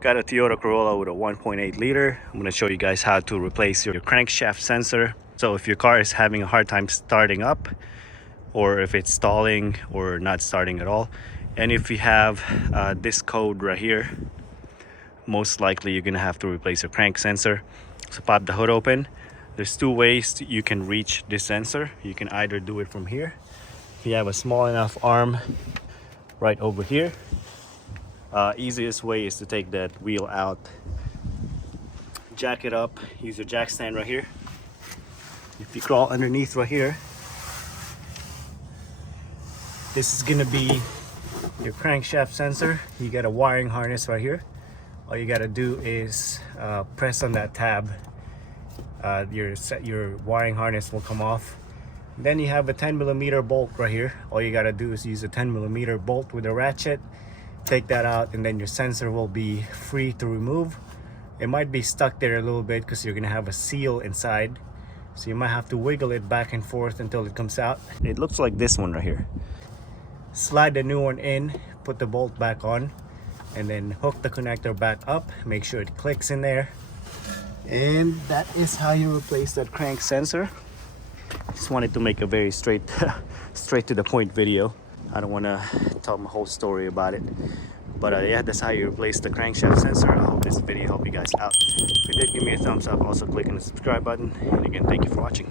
Got a Toyota Corolla with a 1.8 liter. I'm going to show you guys how to replace your crankshaft sensor. So if your car is having a hard time starting up, or if it's stalling or not starting at all, and if you have this code right here, most likely you're going to have to replace your crank sensor. So pop the hood open. There's two ways you can reach this sensor. You can either do it from here. If you have a small enough arm right over here, easiest way is to take that wheel out, jack it up, use your jack stand right here. If you crawl underneath right here, this is gonna be your crankshaft sensor. You got a wiring harness right here. All you gotta do is press on that tab. Your wiring harness will come off. Then you have a 10mm bolt right here. All you gotta do is use a 10mm bolt with a ratchet, take that out, and then your sensor will be free to remove. It might be stuck there a little bit because you're gonna have a seal inside, so you might have to wiggle it back and forth until it comes out. It looks like this one right here. Slide the new one in, put the bolt back on, and then hook the connector back up. Make sure it clicks in there, and that is how you replace that crank sensor. Just wanted to make a very straight to the point video. I don't want to tell my whole story about it, but yeah, that's how you replace the crankshaft sensor. I hope this video helped you guys out. If you did, give me a thumbs up. Also click on the subscribe button, and again, thank you for watching.